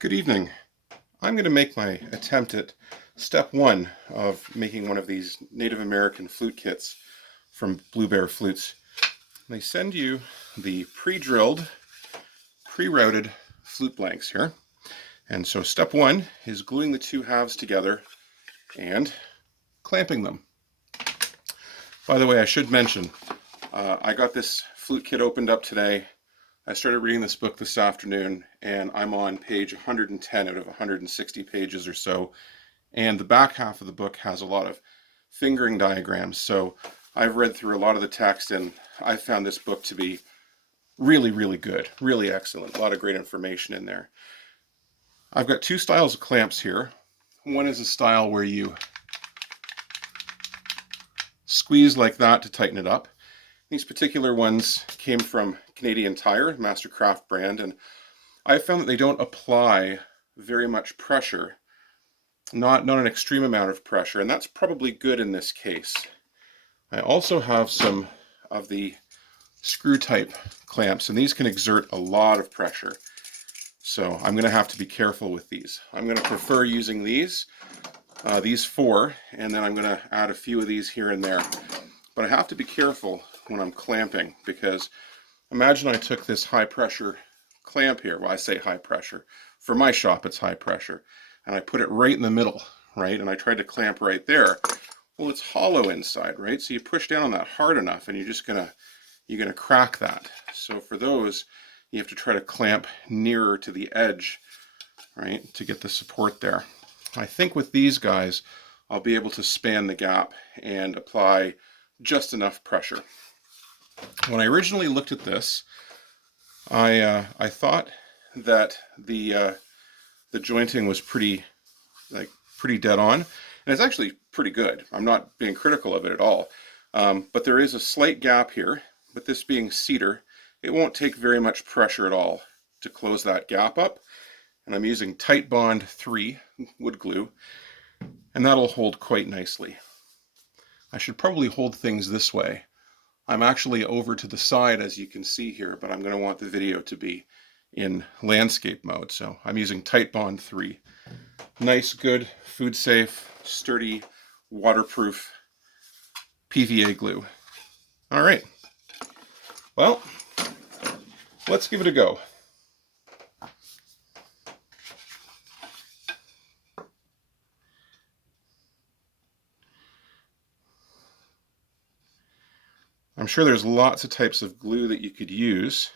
Good evening. I'm going to make my attempt at step one of making one of these Native American flute kits from Blue Bear Flutes. They send you the pre-drilled, pre-routed flute blanks here. And so step one is gluing the two halves together and clamping them. By the way, I should mention, I got this flute kit opened up today. I started reading this book this afternoon, and I'm on page 110 out of 160 pages or so. And the back half of the book has a lot of fingering diagrams. So I've read through a lot of the text, and I found this book to be really, really good, really excellent. A lot of great information in there. I've got two styles of clamps here. One is a style where you squeeze like that to tighten it up. These particular ones came from Canadian Tire, Mastercraft brand, and I found that they don't apply very much pressure, not an extreme amount of pressure, and that's probably good in this case. I also have some of the screw type clamps, and these can exert a lot of pressure. So I'm going to have to be careful with these. I'm going to prefer using these four, and then I'm going to add a few of these here and there. But I have to be careful when I'm clamping, because imagine I took this high pressure clamp here. Well, I say high pressure. For my shop, it's high pressure. And I put it right in the middle, right? And I tried to clamp right there. Well, it's hollow inside, right? So you push down on that hard enough, and you're gonna crack that. So for those, you have to try to clamp nearer to the edge, right, to get the support there. I think with these guys, I'll be able to span the gap and apply just enough pressure. When I originally looked at this, I thought that the jointing was pretty dead on, and it's actually pretty good. I'm not being critical of it at all, but there is a slight gap here. With this being cedar, it won't take very much pressure at all to close that gap up, and I'm using Titebond 3 wood glue, and that'll hold quite nicely. I should probably hold things this way. I'm actually over to the side, as you can see here, but I'm going to want the video to be in landscape mode. So I'm using Titebond 3. Nice, good, food safe, sturdy, waterproof PVA glue. All right. Well, let's give it a go. I'm sure there's lots of types of glue that you could use.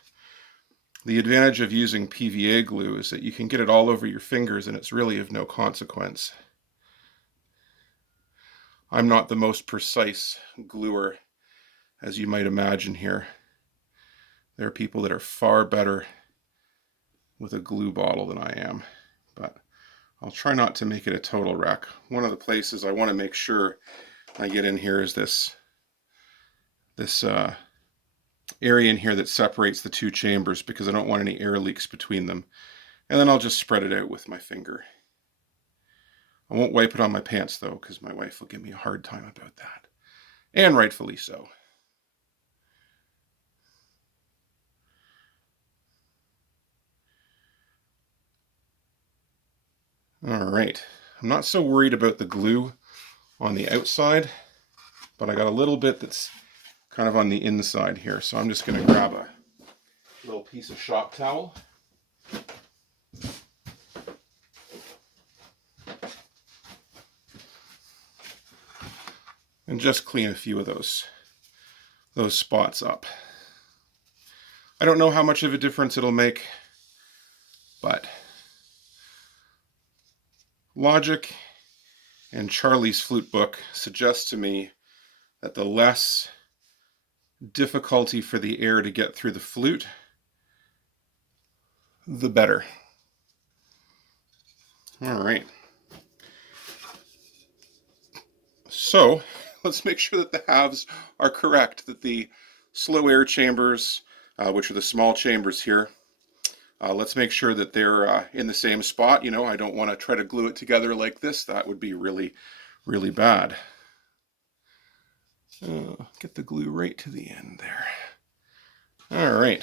The advantage of using PVA glue is that you can get it all over your fingers, and it's really of no consequence. I'm not the most precise gluer, as you might imagine here. There are people that are far better with a glue bottle than I am, but I'll try not to make it a total wreck. One of the places I want to make sure I get in here is this area in here that separates the two chambers, because I don't want any air leaks between them. And then I'll just spread it out with my finger. I won't wipe it on my pants though, because my wife will give me a hard time about that. And rightfully so. All right. I'm not so worried about the glue on the outside, but I got a little bit that's kind of on the inside here. So I'm just going to grab a little piece of shop towel. And just clean a few of those spots up. I don't know how much of a difference it'll make, but logic and Charlie's flute book suggests to me that the less difficulty for the air to get through the flute, the better. All right. So let's make sure that the halves are correct, that the slow air chambers, which are the small chambers here, let's make sure that they're in the same spot. You know, I don't want to try to glue it together like this. That would be really, really bad. Get the glue right to the end there. All right.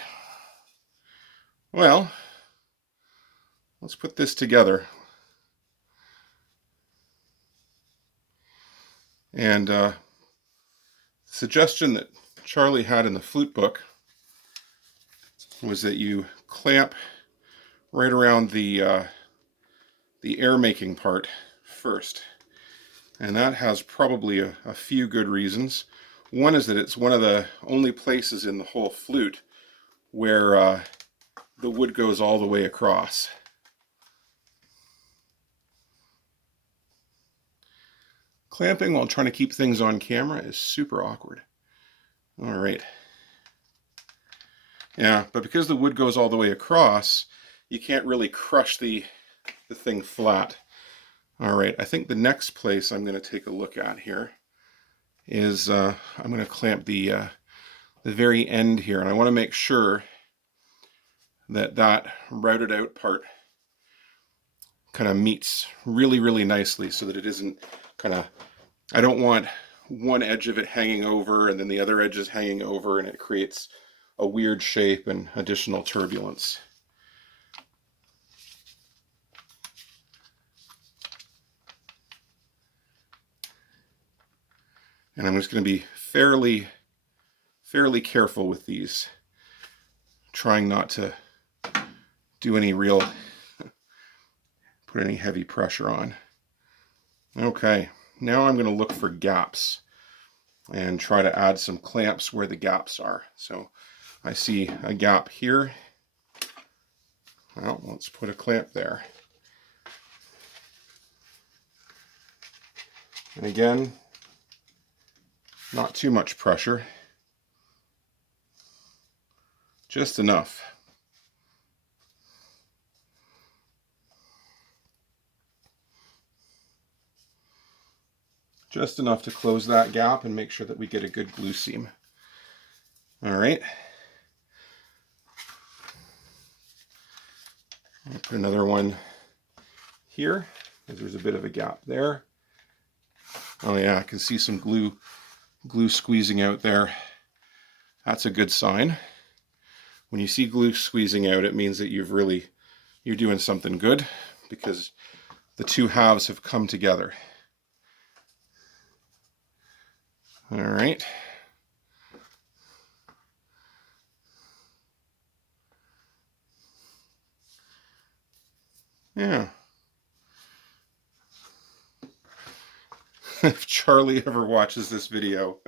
Well, let's put this together. And the suggestion that Charlie had in the flute book was that you clamp right around the air making part first. And that has probably a few good reasons. One is that it's one of the only places in the whole flute where the wood goes all the way across. Clamping while trying to keep things on camera is super awkward. All right. Yeah, but because the wood goes all the way across, you can't really crush the thing flat. All right, I think the next place I'm going to take a look at here is I'm going to clamp the very end here, and I want to make sure that that routed out part kind of meets really, really nicely so that it isn't kind of, I don't want one edge of it hanging over and then the other edge is hanging over and it creates a weird shape and additional turbulence. And I'm just going to be fairly careful with these, trying not to do any real, put any heavy pressure on. Okay, now I'm going to look for gaps and try to add some clamps where the gaps are. So I see a gap here. Well, let's put a clamp there. And again, not too much pressure, just enough. Just enough to close that gap and make sure that we get a good glue seam. All right. I'll put another one here, because there's a bit of a gap there. Oh yeah, I can see some glue squeezing out there. That's a good sign. When you see glue squeezing out, it means that you're doing something good, because the two halves have come together. All right. Yeah. If Charlie ever watches this video,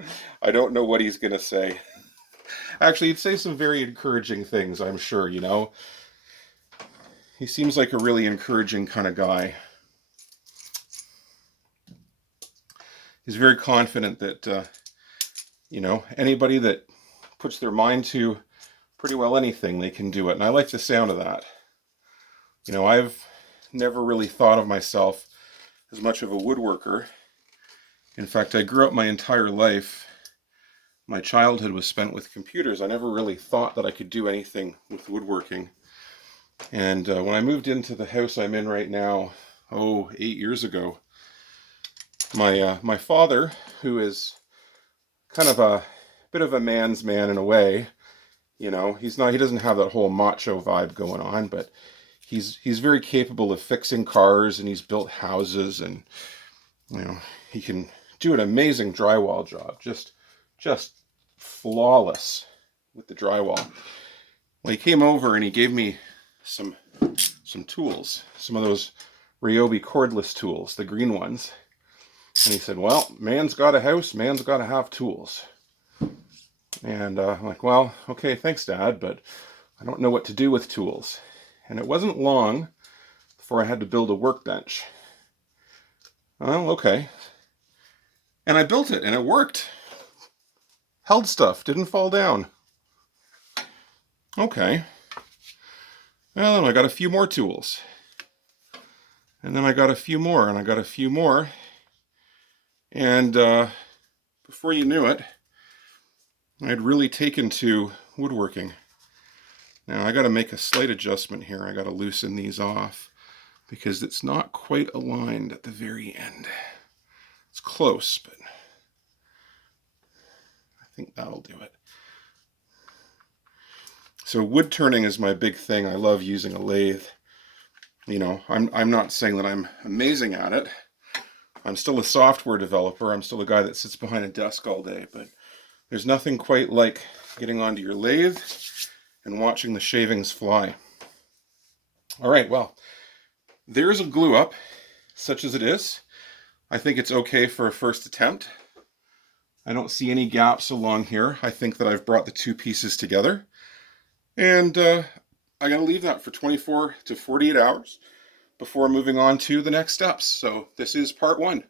I don't know what he's going to say. Actually, he'd say some very encouraging things, I'm sure, you know. He seems like a really encouraging kind of guy. He's very confident that, you know, anybody that puts their mind to pretty well anything, they can do it. And I like the sound of that. You know, I've never really thought of myself as much of a woodworker. In fact, I grew up my entire life, my childhood was spent with computers. I never really thought that I could do anything with woodworking. And when I moved into the house I'm in right now, 8 years ago, my father, who is kind of a bit of a man's man in a way, you know, he doesn't have that whole macho vibe going on, but he's very capable of fixing cars, and he's built houses, and you know, he can do an amazing drywall job, just flawless with the drywall. Well, he came over and he gave me some tools, some of those Ryobi cordless tools, the green ones. And he said, well, man's got a house, man's got to have tools. And I'm like, well, okay, thanks, Dad, but I don't know what to do with tools. And it wasn't long before I had to build a workbench. Oh, okay. And I built it, and it worked. Held stuff, didn't fall down. Okay. Well, then I got a few more tools. And then I got a few more, and I got a few more. And before you knew it, I'd really taken to woodworking. Now I got to make a slight adjustment here. I got to loosen these off because it's not quite aligned at the very end. It's close, but I think that'll do it. So wood turning is my big thing. I love using a lathe. You know, I'm not saying that I'm amazing at it. I'm still a software developer. I'm still a guy that sits behind a desk all day, but there's nothing quite like getting onto your lathe and watching the shavings fly. All right, well, there's a glue up, such as it is. I think it's okay for a first attempt. I don't see any gaps along here. I think that I've brought the two pieces together. And I'm going to leave that for 24 to 48 hours before moving on to the next steps. So this is part one.